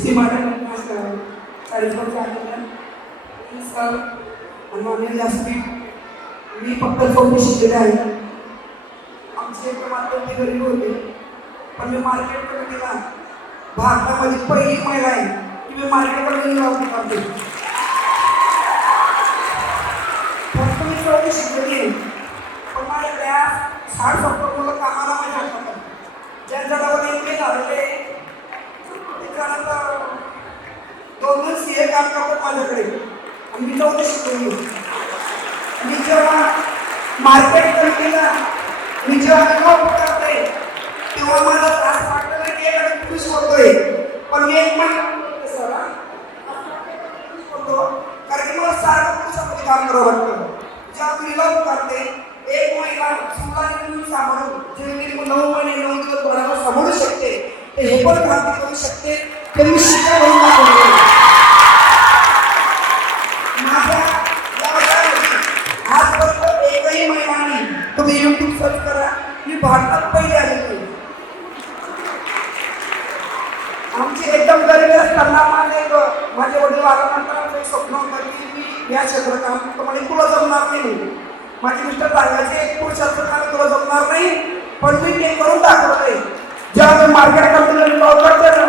इसकी मदद करना सर सर्व चालू सर आणि जास्ती मी फक्त चौथी शिकलेले आहे. आमचे एक ते गरीब होते. पण मी मार्केटकडे गेला. भारतामध्ये पहिली महिला आहे. की मी मार्केटकडे जाऊ शकते कार्ड कापत माझ्याकडे आणि मी जाऊ शिकवलो मी जेव्हा मार्केट कमिटीला मी जेव्हा विभाग करते तेव्हा मला त्रास वाटलं की एखादा पुरुष होतोय पण मी एक महिना कारण की मला सारखं पुरुषामध्ये काम करावं वाटतं. जेव्हा मी विभाग करते एक महिला सुखाने सांभाळून जे नऊ महिने नऊ दिवस कोणाला सांभाळू शकते ते हे पण क्रांती करू शकते. ते मी शिकावं माझे मिस्टर सांगायचे एक पुढ शास्त्रखाने तुला जमणार नाही पण मी ते करून दाखवत नाही जेव्हा मी मार्केट कंपनीला जॉब करतो ना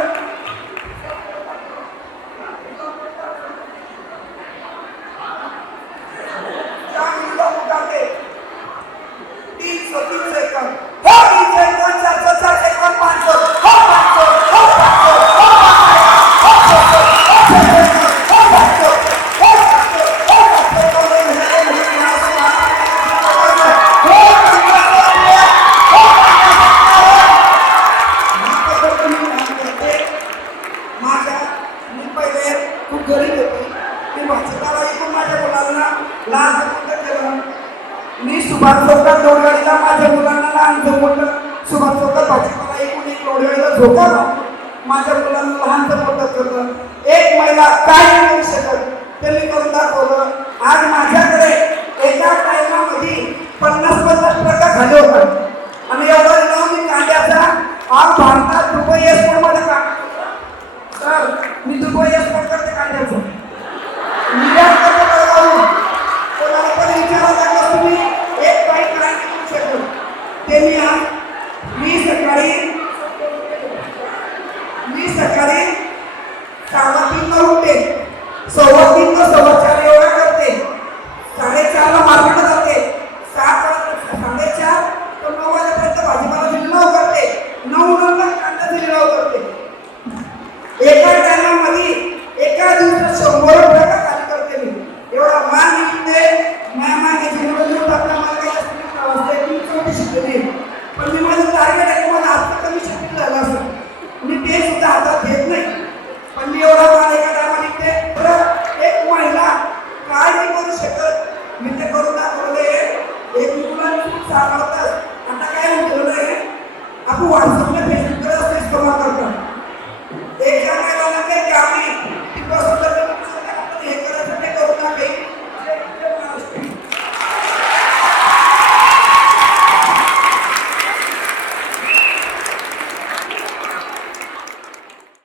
खूप गरीब होती. मी भाजपाला एक माझ्या मुलांना लहान केलं मी सुभाष चौकात दोडगाडीला माझ्या मुलांना लहान मोठं सुभाष चौकात भाजपाला ऐकून एक दोडगाडीला झोकावलं माझ्या मुलांना लहान मोठं केलं एक महिला काय करू शकत त्यांनी करून दाखवलं. आज माझ्याकडे एका टायमामध्ये sacar Agora, você não vai pensar